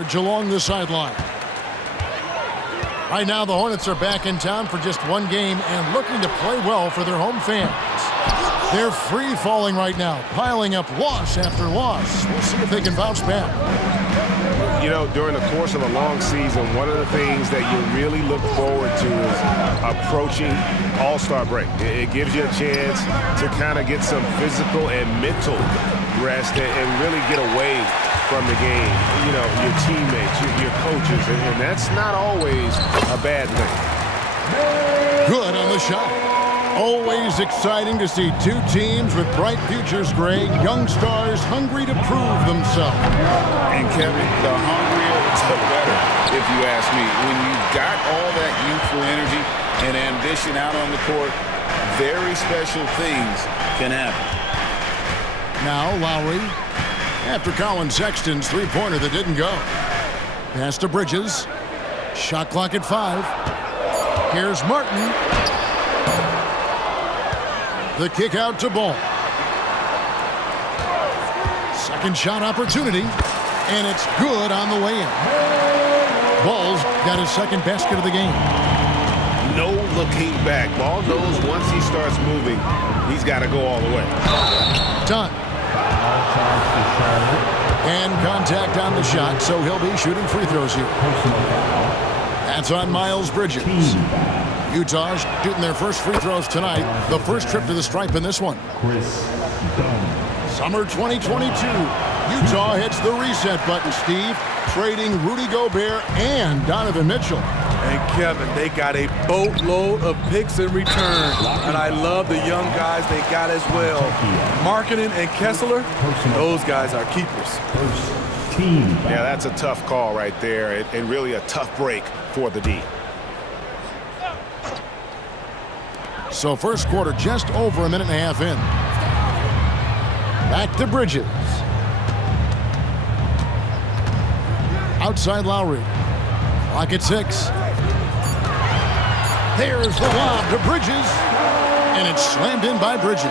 Along the sideline. Right now, the Hornets are back in town for just one game and looking to play well for their home fans. They're free falling right now, piling up loss after loss. We'll see if they can bounce back. You know, during the course of a long season, one of the things that you really look forward to is approaching All-Star break. It gives you a chance to kind of get some physical and mental rest and really get away from the game. You know, your teammates, your coaches, and that's not always a bad thing. Good on the shot. Always exciting to see two teams with bright futures, Greg. Young stars hungry to prove themselves. And Kevin, the hungrier, the better, if you ask me. When you've got all that youthful energy and ambition out on the court, very special things can happen. Now Lowry, after Colin Sexton's three-pointer that didn't go. Pass to Bridges. Shot clock at 5. Here's Martin. The kick out to Ball. Second shot opportunity, and it's good on the way in. Ball's got his second basket of the game. No looking back. Ball knows once he starts moving, he's got to go all the way. Done. And contact on the shot, so he'll be shooting free throws here. That's on Miles Bridges. Utah shooting their first free throws tonight. The first trip to the stripe in this one. Summer 2022. Utah hits the reset button, Steve, trading Rudy Gobert and Donovan Mitchell. And Kevin, they got a boatload of picks in return. And I love the young guys they got as well. Markkanen and Kessler, those guys are keepers. Yeah, that's a tough call right there, and really a tough break for the D. So first quarter just over a minute and a half in. Back to Bridges. Outside Lowry. Clock at 6. There's the lob to Bridges. And it's slammed in by Bridges.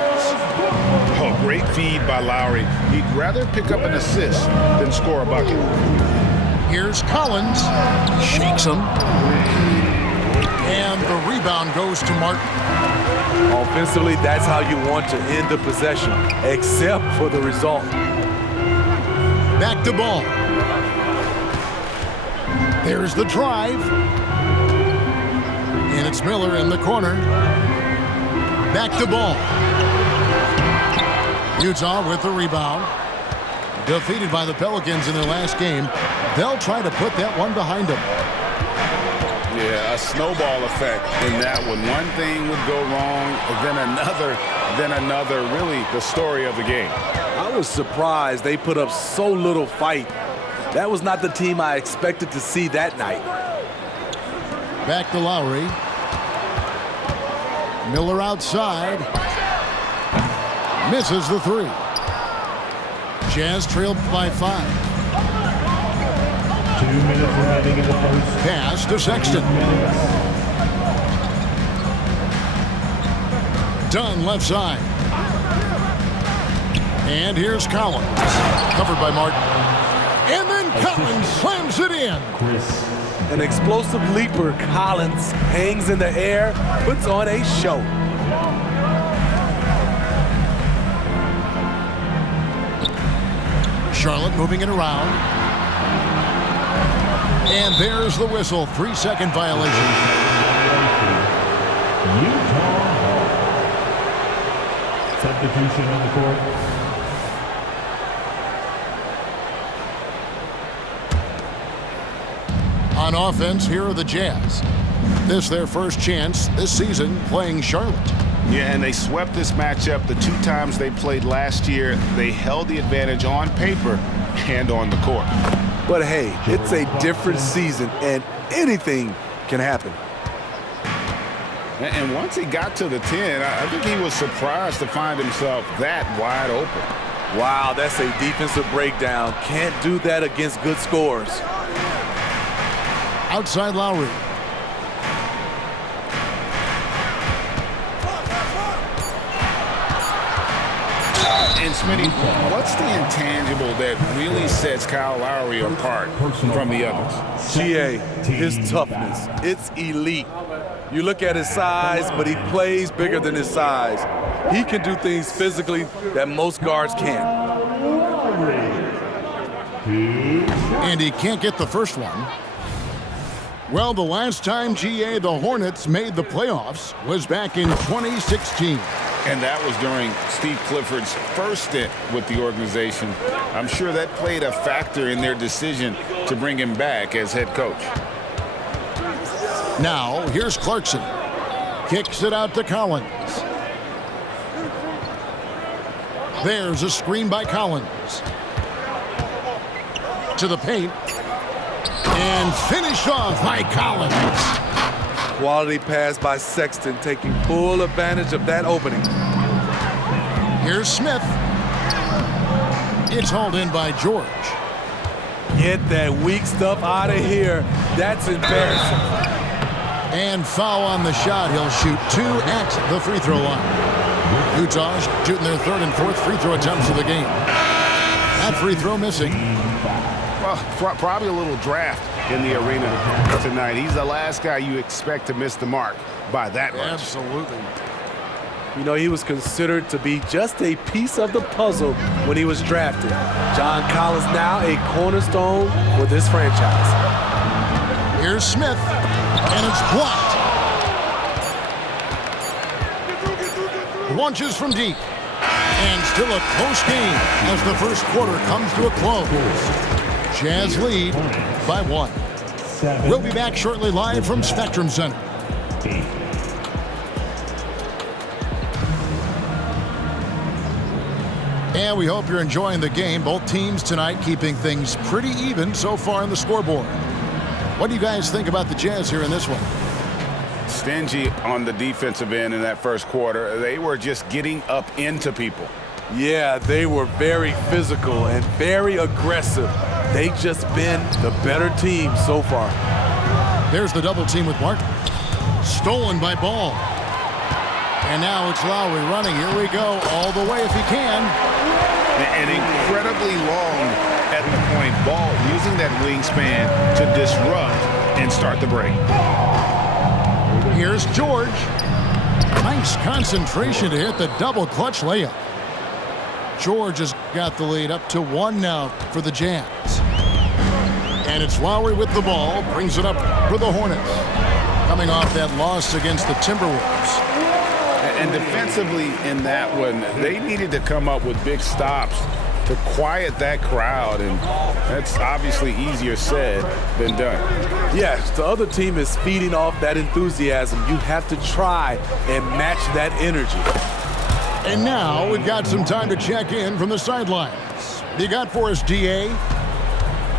Oh, great feed by Lowry. He'd rather pick up an assist than score a bucket. Here's Collins. Shakes him. And the rebound goes to Martin. Offensively, that's how you want to end the possession, except for the result. Back to Ball. There's the drive. And it's Miller in the corner. Back to Ball. Utah with the rebound. Defeated by the Pelicans in their last game. They'll try to put that one behind them. Yeah, a snowball effect in that one. One thing would go wrong, then another. Really the story of the game. I was surprised they put up so little fight. That was not the team I expected to see that night. Back to Lowry. Miller outside. Misses the 3. Jazz trailed by 5. 2 minutes remaining in the first. Pass to Sexton. Dunn left side. And here's Collins. Covered by Martin. And then Collins slams it in. An explosive leaper, Collins hangs in the air, puts on a show. Charlotte moving it around. And there's the whistle. 3-second violation. Substitution on the court. On offense, here are the Jazz. This their first chance this season playing Charlotte. Yeah, and they swept this matchup the 2 times they played last year. They held the advantage on paper and on the court. But hey, it's a different season, and anything can happen. And once he got to the 10, I think he was surprised to find himself that wide open. Wow, that's a defensive breakdown. Can't do that against good scores. Outside Lowry. And Smitty, what's the intangible that really sets Kyle Lowry apart from the others? GA, his toughness. It's elite. You look at his size, but he plays bigger than his size. He can do things physically that most guards can't. And he can't get the first one. Well, the last time, GA, the Hornets made the playoffs was back in 2016. And that was during Steve Clifford's first stint with the organization. I'm sure that played a factor in their decision to bring him back as head coach. Now, here's Clarkson. Kicks it out to Collins. There's a screen by Collins. To the paint. And finished off by Collins. Quality pass by Sexton, taking full advantage of that opening. Here's Smith. It's hauled in by George. Get that weak stuff out of here. That's embarrassing. And foul on the shot. He'll shoot 2 at the free throw line. Utah shooting their 3rd and 4th free throw attempts of the game. That free throw missing. Well, probably a little draft in the arena tonight. He's the last guy you expect to miss the mark by that much. Absolutely. You know, he was considered to be just a piece of the puzzle when he was drafted. John Collins now a cornerstone for this franchise. Here's Smith, and it's blocked. Launches from deep. And still a close game as the first quarter comes to a close. Jazz lead by 1. We'll be back shortly live from Spectrum Center. And we hope you're enjoying the game. Both teams tonight keeping things pretty even so far on the scoreboard. What do you guys think about the Jazz here in this one? Stingy on the defensive end in that first quarter. They were just getting up into people. Yeah, they were very physical and very aggressive. They've just been the better team so far. There's the double team with Martin. Stolen by Ball. And now it's Lowry running. Here we go. All the way if he can. And incredibly long at the point. Ball using that wingspan to disrupt and start the break. Here's George. Nice concentration to hit the double clutch layup. George has got the lead up to 1 now for the Jazz. And it's Lowry with the ball. Brings it up for the Hornets. Coming off that loss against the Timberwolves. And defensively in that one, they needed to come up with big stops to quiet that crowd. And that's obviously easier said than done. Yes, the other team is feeding off that enthusiasm. You have to try and match that energy. And now we've got some time to check in from the sidelines. What you got for us, DA?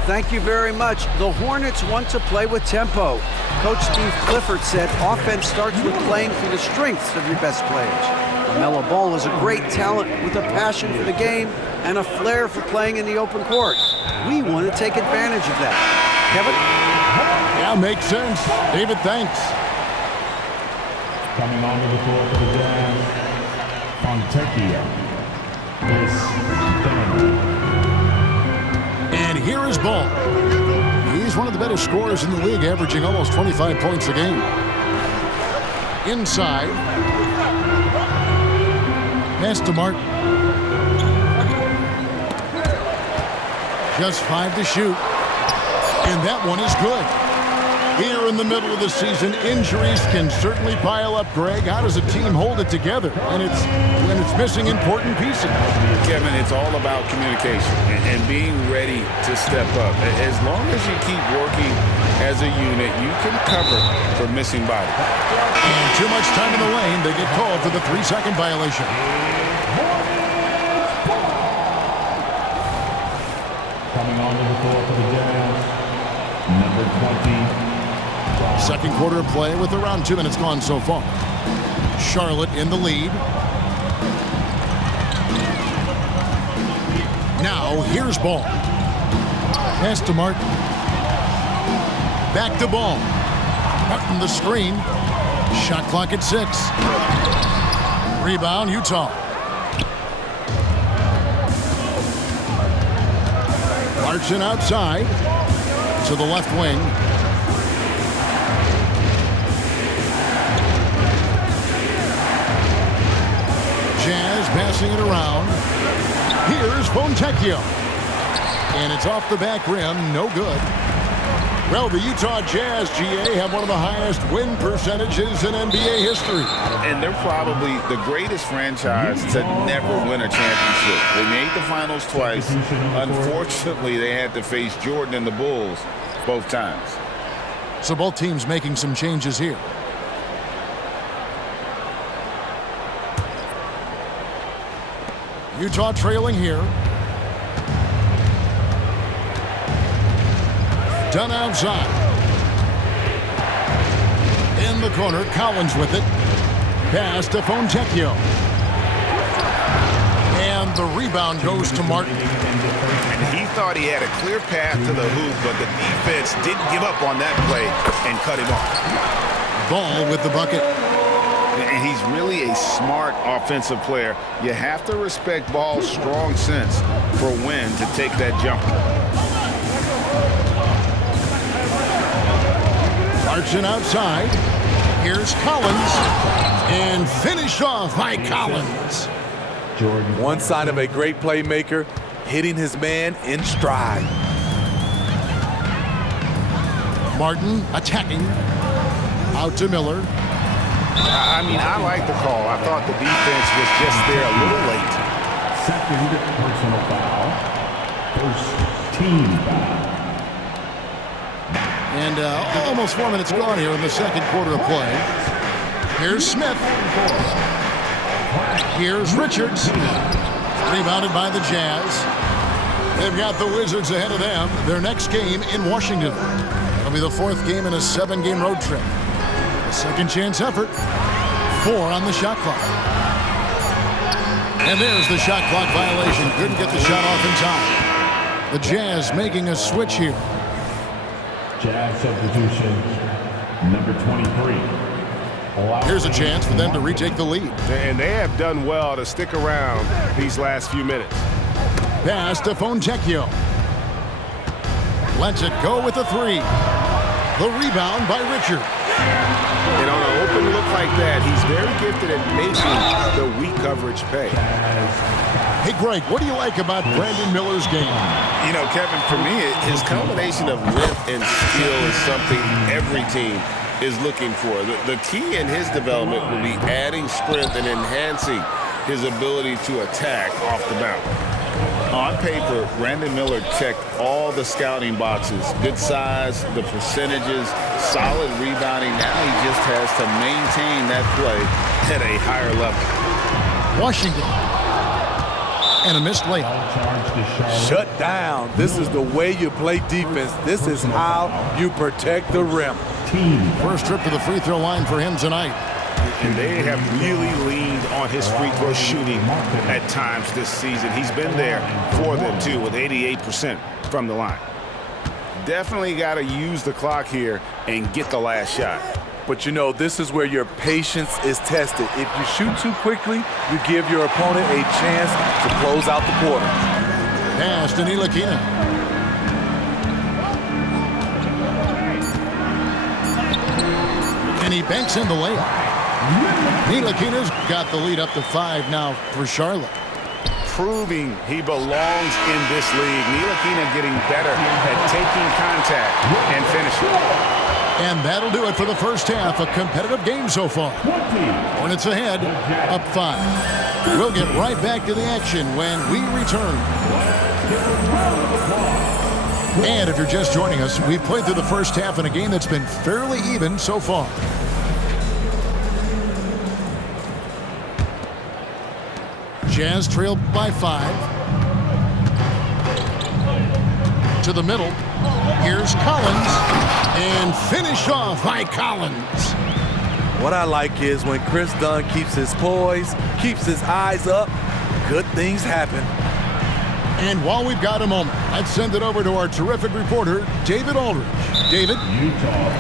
Thank you very much. The Hornets want to play with tempo. Coach Steve Clifford said offense starts with playing for the strengths of your best players. LaMelo Ball is a great talent with a passion for the game and a flair for playing in the open court. We want to take advantage of that. Kevin? Yeah, makes sense. David, thanks. Coming onto the floor for the Jazz, Fontecchio. And here is Ball. He's one of the better scorers in the league, averaging almost 25 points a game. Inside. Pass to Martin. Just 5 to shoot. And that one is good. Here in the middle of the season, injuries can certainly pile up, Greg. How does a team hold it together when it's missing important pieces? Kevin, it's all about communication and being ready to step up. As long as you keep working as a unit, you can cover for missing bodies. And too much time in the lane. They get called for the 3-second violation. Coming onto the floor for the Jazz, number 20. Second quarter of play with around 2 minutes gone so far. Charlotte in the lead. Now here's Ball. Pass to Martin. Back to Ball. Martin the screen. Shot clock at 6. Rebound Utah. Clarkson outside to the left wing. Jazz passing it around. Here's Fontecchio. And it's off the back rim. No good. Well, the Utah Jazz, GA, have one of the highest win percentages in NBA history. And they're probably the greatest franchise to never win a championship. They made the finals twice. Unfortunately, they had to face Jordan and the Bulls both times. So both teams making some changes here. Utah trailing here. Done outside. In the corner, Collins with it. Pass to Fontecchio. And the rebound goes to Martin. And he thought he had a clear path to the hoop, but the defense didn't give up on that play and cut him off. Ball with the bucket. And he's really a smart offensive player. You have to respect Ball's strong sense for when to take that jump. Clarkson outside. Here's Collins. And finished off by Collins. One sign of a great playmaker, hitting his man in stride. Martin attacking. Out to Miller. I mean, I like the call. I thought the defense was just there a little late. Second personal foul. First team foul. And almost 4 minutes gone here in the second quarter of play. Here's Smith. Here's Richards. Rebounded by the Jazz. They've got the Wizards ahead of them. Their next game in Washington. It'll be the fourth game in a 7-game road trip. A second chance effort. 4 on the shot clock. And there's the shot clock violation. Couldn't get the shot off in time. The Jazz making a switch here. Jazz substitution, number 23. Here's a chance for them to retake the lead. And they have done well to stick around these last few minutes. Pass to Fontecchio. Lets it go with the 3. The rebound by Richard. And on an open look like that, he's very gifted at making the weak coverage pay. Hey, Greg, what do you like about Brandon Miller's game? You know, Kevin, for me, his combination of width and skill is something every team is looking for. The key in his development will be adding strength and enhancing his ability to attack off the bounce. On paper, Brandon Miller checked all the scouting boxes. Good size, the percentages, solid rebounding. Now he just has to maintain that play at a higher level. Washington. And a missed layup. Shut down. This is the way you play defense. This is how you protect the rim. First trip to the free throw line for him tonight. And they have really leaned on his free throw shooting at times this season. He's been there for them, too, with 88% from the line. Definitely got to use the clock here and get the last shot. But, you know, this is where your patience is tested. If you shoot too quickly, you give your opponent a chance to close out the quarter. Pass to Ntilikina. And he banks in the layup. Ntilikina's got the lead up to 5 now for Charlotte. Proving he belongs in this league. Ntilikina getting better at taking contact and finishing. And that'll do it for the first half. A competitive game so far. Hornets ahead, up 5. We'll get right back to the action when we return. And if you're just joining us, we've played through the first half in a game that's been fairly even so far. Jazz trailed by 5. To the middle. Here's Collins. And finished off by Collins. What I like is when Chris Dunn keeps his poise, keeps his eyes up, good things happen. And while we've got a moment, let's send it over to our terrific reporter, David Aldridge. David?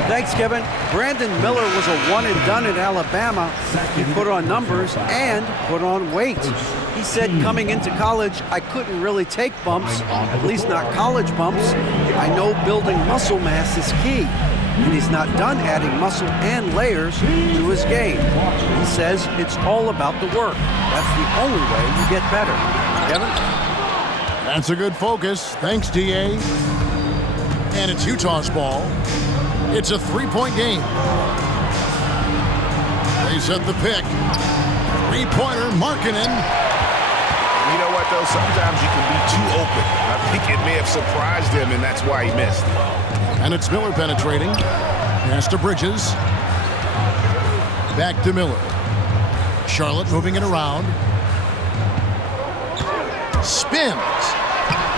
Thanks, Kevin. Brandon Miller was a one-and-done in Alabama. He put on numbers and put on weight. He said coming into college, I couldn't really take bumps, at least not college bumps. I know building muscle mass is key. And he's not done adding muscle and layers to his game. He says it's all about the work. That's the only way you get better. Kevin? That's a good focus. Thanks, D.A. And it's Utah's ball. It's a three-point game. They set the pick. Three-pointer, Markkanen. You know what, though? Sometimes you can be too open. I think it may have surprised him, and that's why he missed. And it's Miller penetrating. Pass to Bridges. Back to Miller. Charlotte moving it around. Spins.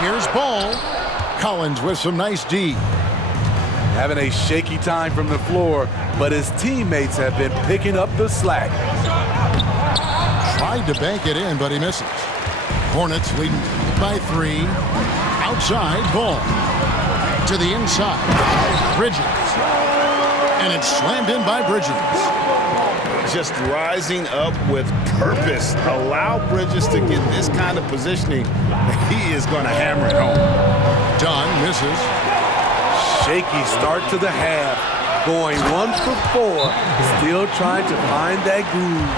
Here's Ball. Collins with some nice D. Having a shaky time from the floor, but his teammates have been picking up the slack. Tried to bank it in, but he misses. Hornets leading by 3. Outside, Ball. To the inside. Bridges. And it's slammed in by Bridges. Just rising up with purpose. Allow Bridges to get this kind of positioning. He is going to hammer it home. Dunn misses. Shaky start to the half. Going 1 for 4. Still trying to find that groove.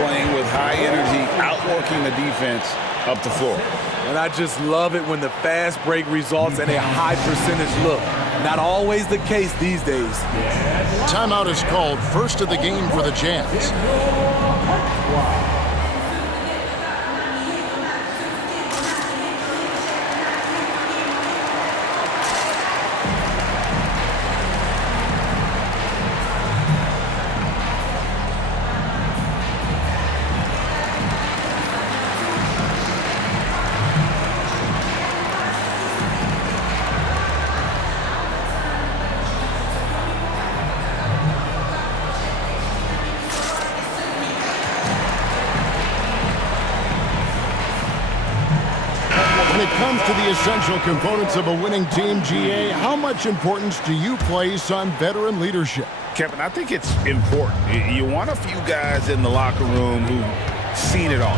Playing with high energy, outworking the defense up the floor. And I just love it when the fast break results in a high percentage look. Not always the case these days. Timeout is called. First of the game for the Jazz. When it comes to the essential components of a winning team, GA, how much importance do you place on veteran leadership? Kevin, I think it's important. You want a few guys in the locker room who've seen it all.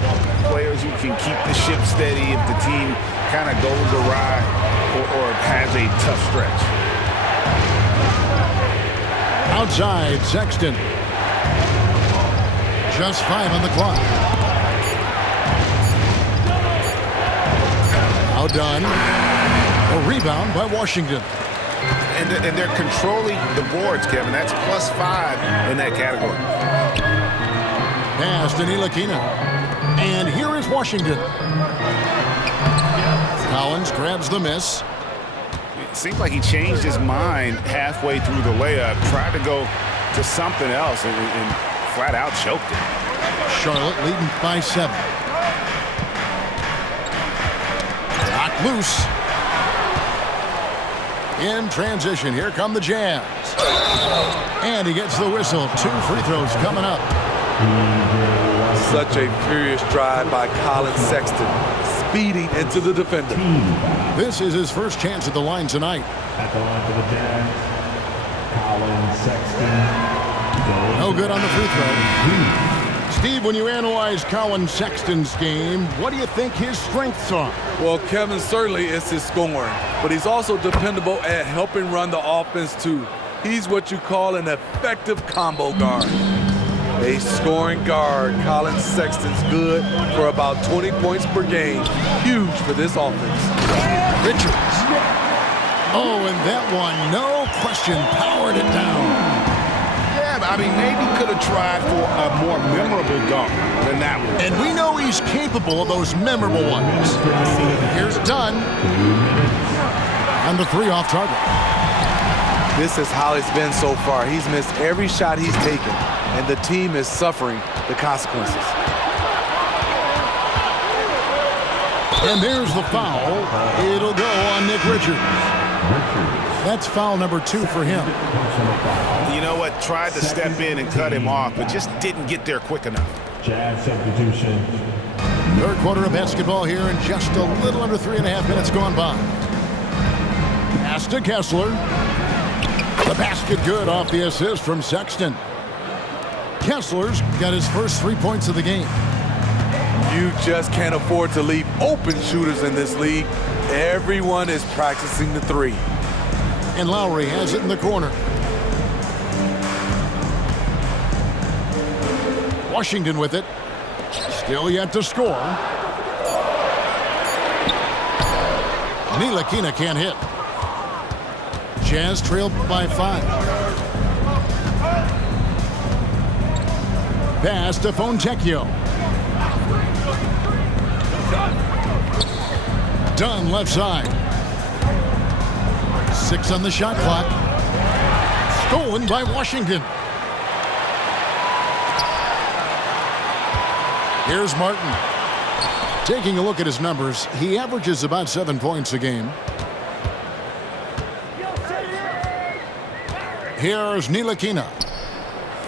Players who can keep the ship steady if the team kind of goes awry or has a tough stretch. Outside, Sexton. Just 5 on the clock. Outdone. A rebound by Washington. And they're controlling the boards, Kevin. That's +5 in that category. Pass to Ntilikina. And here is Washington. Collins grabs the miss. It seemed like he changed his mind halfway through the layup, tried to go to something else, and flat out choked it. Charlotte leading by 7. Knocked loose. In transition, here come the Jazz. And he gets the whistle. 2 free throws coming up. Such a furious drive by Colin Sexton, speeding into the defender. This is his first chance at the line tonight. At the line for the Jazz, Colin Sexton. No good on the free throw. Steve, when you analyze Colin Sexton's game, what do you think his strengths are? Well, Kevin, certainly it's his scoring, but he's also dependable at helping run the offense too. He's what you call an effective combo guard. A scoring guard, Colin Sexton's good for about 20 points per game. Huge for this offense. Richards. Oh, and that one, no question, powered it down. I mean, maybe could have tried for a more memorable dunk than that one. And we know he's capable of those memorable ones. Here's Dunn. And the 3 off target. This is how it's been so far. He's missed every shot he's taken, and the team is suffering the consequences. And there's the foul. It'll go on Nick Richards. That's foul number 2 for him. You know what? Tried to step in and cut him off, but just didn't get there quick enough. Jazz substitution. Third quarter of basketball here, and just a little under 3.5 minutes gone by. Pass to Kessler. The basket good off the assist from Sexton. Kessler's got his first 3 points of the game. You just can't afford to leave open shooters in this league. Everyone is practicing the three. And Lowry has it in the corner. Washington with it. Still yet to score. Ntilikina can't hit. Jazz trailed by 5. Pass to Fontecchio. Dunn left side. 6 on the shot clock. Stolen by Washington. Here's Martin. Taking a look at his numbers, he averages about 7 points a game. Here's Ntilikina.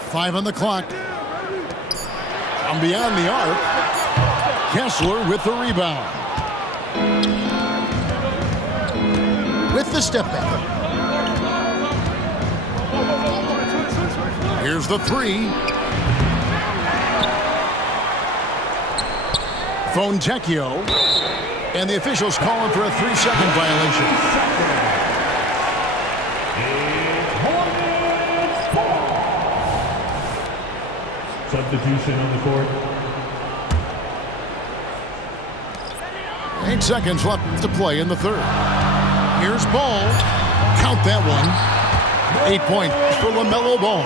5 on the clock. From beyond the arc, Kessler with the rebound. With the step back. Here's the 3. Fontecchio. And the officials calling for a 3-second violation. Substitution on the court. 8 seconds left to play in the third. Here's Ball. Count that one. 8 points for LaMelo Ball.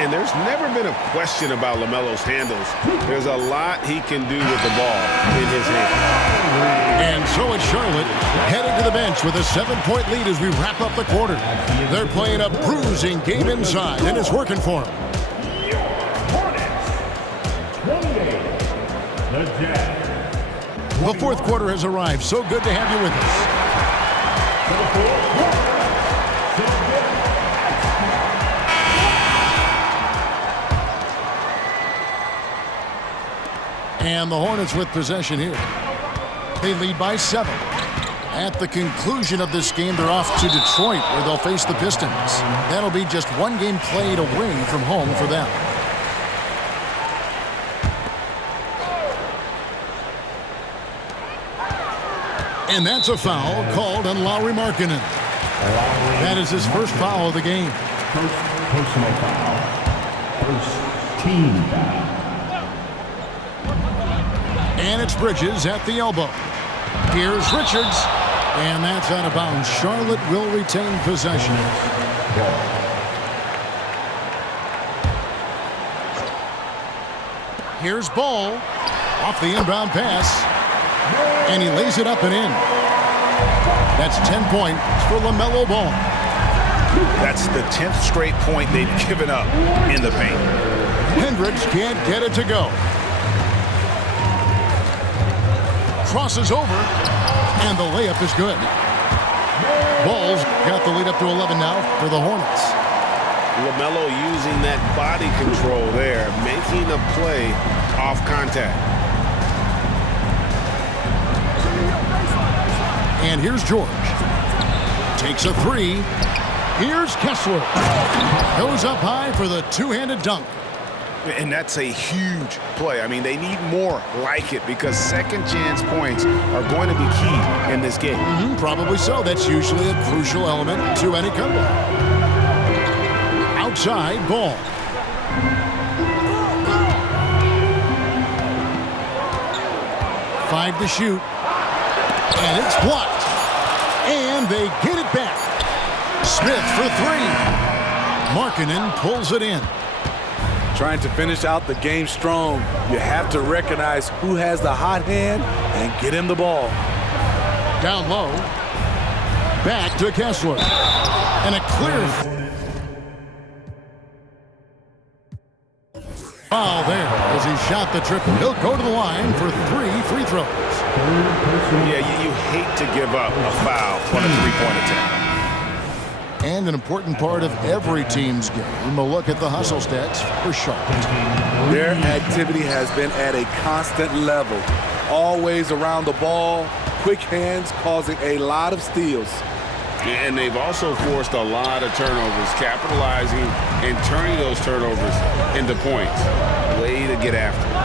And there's never been a question about LaMelo's handles. There's a lot he can do with the ball in his hands. And so it's Charlotte headed to the bench with a 7-point lead as we wrap up the quarter. They're playing a bruising game inside, and it's working for them. The fourth quarter has arrived. So good to have you with us. And the Hornets with possession here. They lead by 7. At the conclusion of this game, they're off to Detroit, where they'll face the Pistons. That'll be just 1 game played away from home for them. And that's a foul called on Lauri Markkanen. That is his first foul of the game. First personal foul. First team foul. And it's Bridges at the elbow. Here's Richards. And that's out of bounds. Charlotte will retain possession. Here's Ball. Off the inbound pass. And he lays it up and in. That's 10 points for LaMelo Ball. That's the 10th straight point they've given up in the paint. Hendricks can't get it to go. Crosses over, and the layup is good. Ball's got the lead up to 11 now for the Hornets. LaMelo using that body control there, making a play off contact. And here's George. Takes a 3. Here's Kessler. Goes up high for the two-handed dunk. And that's a huge play. I mean, they need more like it because second chance points are going to be key in this game. Probably so. That's usually a crucial element to any comeback. Outside Ball. Five to shoot. And it's blocked. And they get it back. Smith for 3. Markkanen pulls it in. Trying to finish out the game strong, you have to recognize who has the hot hand and get him the ball. Down low. Back to Kessler. And a clear foul there as he shot the triple. He'll go to the line for 3 free throws. Yeah, you hate to give up a foul on a 3-point attempt. And an important part of every team's game, a look at the hustle stats for Charlotte. Their activity has been at a constant level. Always around the ball, quick hands causing a lot of steals. And they've also forced a lot of turnovers, capitalizing and turning those turnovers into points. Way to get after it.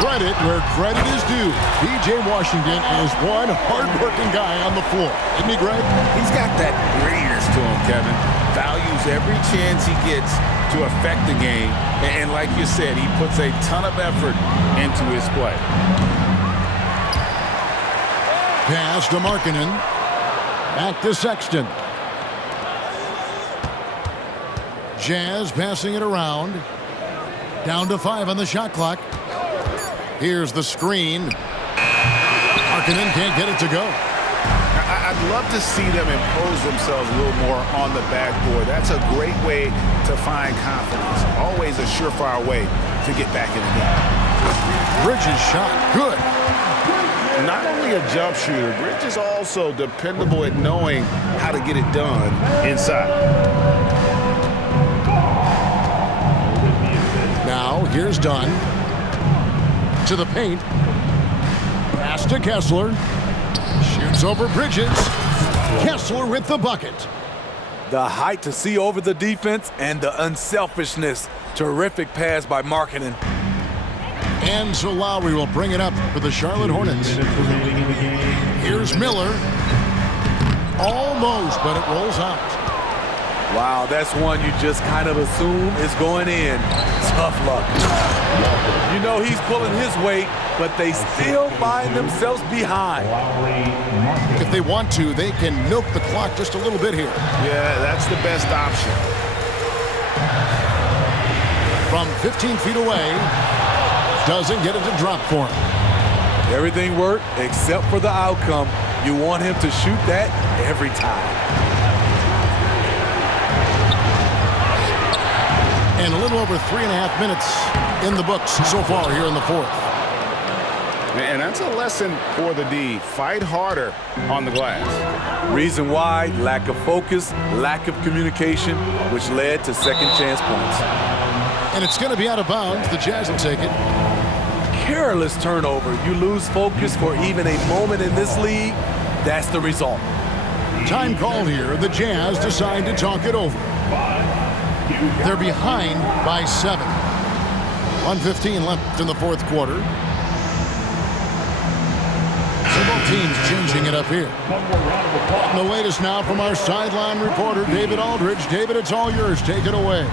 Credit where credit is due. P.J. Washington is one hard-working guy on the floor. Isn't he, Greg? He's got that grittiness to him, Kevin. Values every chance he gets to affect the game. And like you said, he puts a ton of effort into his play. Pass to Markkanen. Back to Sexton. Jazz passing it around. Down to 5 on the shot clock. Here's the screen. Markkanen can't get it to go. I'd love to see them impose themselves a little more on the backboard. That's a great way to find confidence. Always a surefire way to get back in the game. Bridges shot. Good. Not only a jump shooter, Bridges is also dependable at knowing how to get it done inside. Now, here's Dunn. To the paint. Pass to Kessler. Shoots over Bridges. Kessler with the bucket. The height to see over the defense and the unselfishness. Terrific pass by Markkanen. And so Lowry will bring it up for the Charlotte Hornets. Here's Miller. Almost, but it rolls out. Wow, that's one you just kind of assume is going in. Tough luck. You know he's pulling his weight, but they still find themselves behind. If they want to, they can milk the clock just a little bit here. Yeah, that's the best option. From 15 feet away, doesn't get it to drop for him. Everything worked except for the outcome. You want him to shoot that every time. And a little over 3.5 minutes in the books so far here in the fourth. And that's a lesson for the D. Fight harder on the glass. Reason why, lack of focus, lack of communication, which led to second chance points. And it's going to be out of bounds. The Jazz will take it. Careless turnover. You lose focus for even a moment in this league. That's the result. Time called here. The Jazz decide to talk it over. They're behind by 7. 1:15 left in the fourth quarter. So both teams changing it up here. And the latest now from our sideline reporter, David Aldridge. David, it's all yours. Take it away.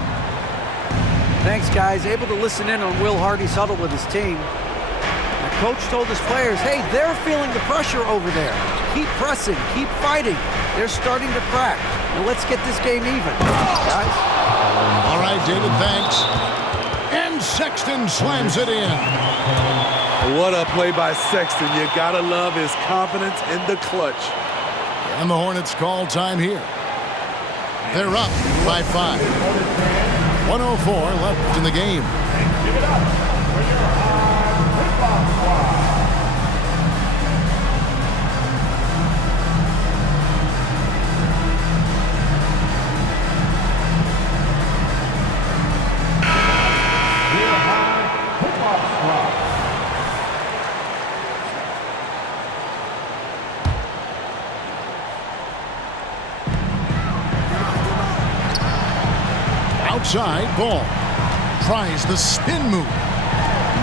Thanks, guys. Able to listen in on Will Hardy's huddle with his team. The coach told his players, hey, they're feeling the pressure over there. Keep pressing, keep fighting. They're starting to crack. Now let's get this game even, guys. All right, David, thanks. And Sexton slams it in. What a play by Sexton. You gotta love his confidence in the clutch. And the Hornets call time here. They're up by 5. 1:04 left in the game. Give it up for your hip-hop squad. Outside, Ball tries the spin move.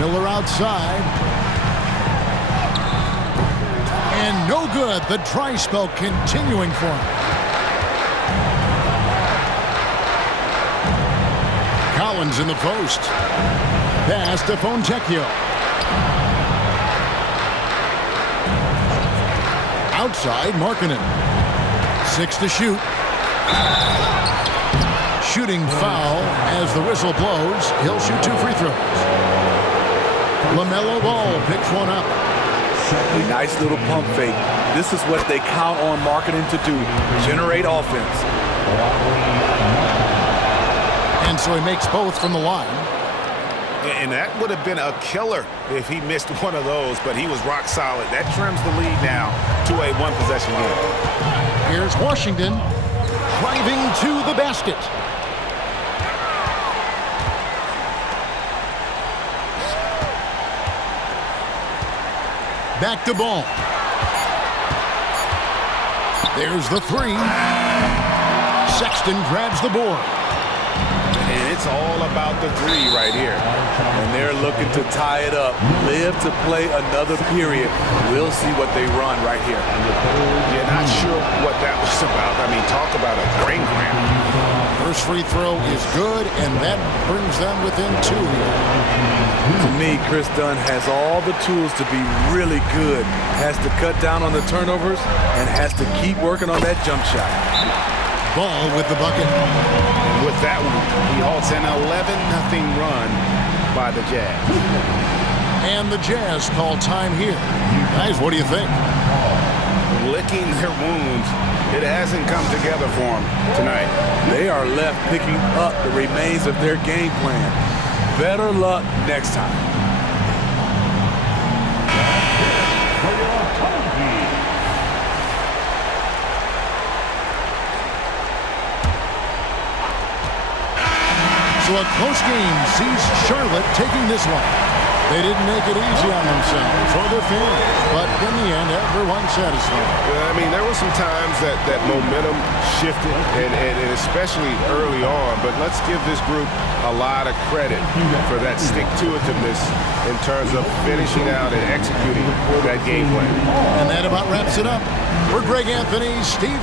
Miller outside. And no good. The dry spell continuing for him. Collins in the post. Pass to Fontecchio. Outside, Markkanen. 6 to shoot. Shooting foul as the whistle blows. He'll shoot 2 free throws. LaMelo Ball picks one up. A nice little pump fake. This is what they count on Markkanen to do. Generate offense. And so he makes both from the line. And that would have been a killer if he missed one of those, but he was rock solid. That trims the lead now to a one-possession game. Here's Washington. driving to the basket. Back to Ball. There's the three. Sexton grabs the board. And it's all about the three right here. And they're looking to tie it up. Live to play another period. We'll see what they run right here. Yeah, not sure what that was about. I mean, talk about a brain cramp. First free throw is good, and that brings them within 2 here. To me, Chris Dunn has all the tools to be really good. Has to cut down on the turnovers and has to keep working on that jump shot. Ball with the bucket. And with that one, he halts an 11-0 run by the Jazz. And the Jazz call time here. Guys, what do you think? Licking their wounds. It hasn't come together for them tonight. They are left picking up the remains of their game plan. Better luck next time. So a close game sees Charlotte taking this one. They didn't make it easy on themselves or their fans, but in the end, everyone's satisfied. I mean, there were some times that momentum shifted, and especially early on, but let's give this group a lot of credit for that stick-to-itiveness in terms of finishing out and executing that game plan. And that about wraps it up. For Greg Anthony, Steve